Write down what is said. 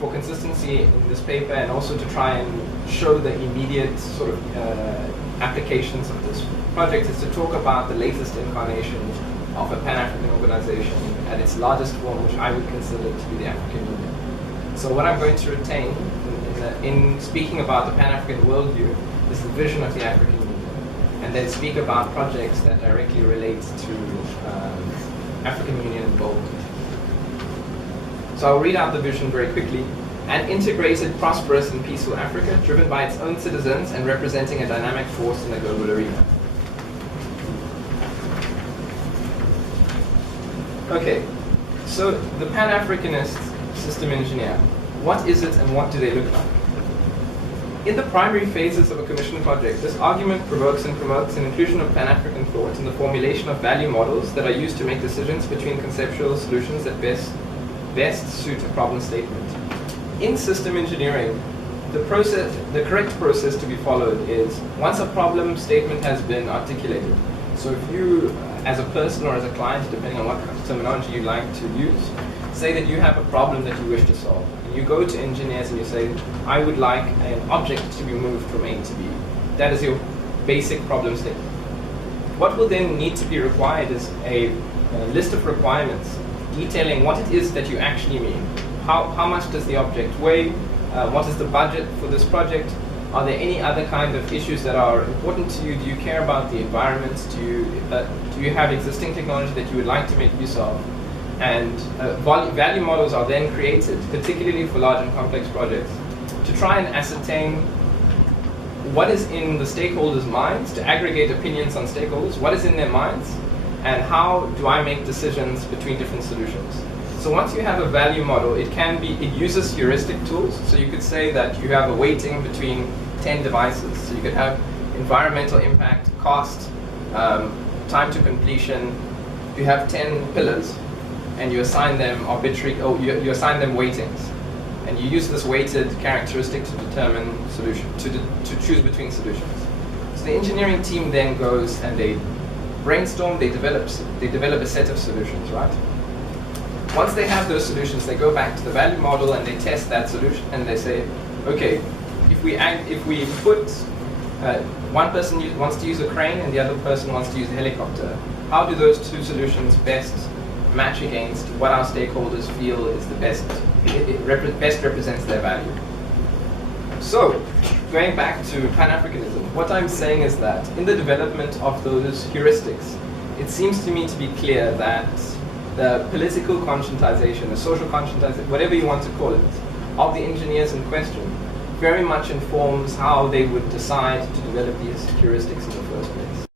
for consistency in this paper and also to try and show the immediate sort of applications of this project is to talk about the latest incarnation of a Pan-African organization at its largest form, which I would consider to be the African Union. So what I'm going to retain in speaking about the Pan-African worldview is the vision of the African Union, and then speak about projects that directly relate to African Union involvement. So I'll read out the vision very quickly. An integrated, prosperous, and peaceful Africa, driven by its own citizens and representing a dynamic force in the global arena. Okay, so the Pan-Africanist system engineer, what is it and what do they look like? In the primary phases of a commission project, this argument provokes and promotes an inclusion of Pan-African thought in the formulation of value models that are used to make decisions between conceptual solutions that best suit a problem statement. In system engineering, the correct process to be followed is once a problem statement has been articulated. So if you, as a person or as a client, depending on what terminology you like to use, say that you have a problem that you wish to solve. And you go to engineers and you say, I would like an object to be moved from A to B. That is your basic problem statement. What will then need to be required is a list of requirements detailing what it is that you actually mean. How much does the object weigh? What is the budget for this project? Are there any other kind of issues that are important to you? Do you care about the environment? Do you have existing technology that you would like to make use of? And value models are then created, particularly for large and complex projects, to try and ascertain what is in the stakeholders' minds, to aggregate opinions on stakeholders, what is in their minds, and how do I make decisions between different solutions. So once you have a value model, it uses heuristic tools. So you could say that you have a weighting between 10 devices. So you could have environmental impact, cost, time to completion. You have 10 pillars, and you assign them you assign them weightings. And you use this weighted characteristic to determine to choose between solutions. So the engineering team then goes and they brainstorm, they develop a set of solutions, right? Once they have those solutions, they go back to the value model and they test that solution and they say, okay, if we put one person wants to use a crane and the other person wants to use a helicopter, how do those two solutions best match against what our stakeholders feel is the best represents their value? So, going back to Pan-Africanism, what I'm saying is that in the development of those heuristics, it seems to me to be clear that the political conscientization, the social conscientization, whatever you want to call it, of the engineers in question very much informs how they would decide to develop these heuristics in the first place.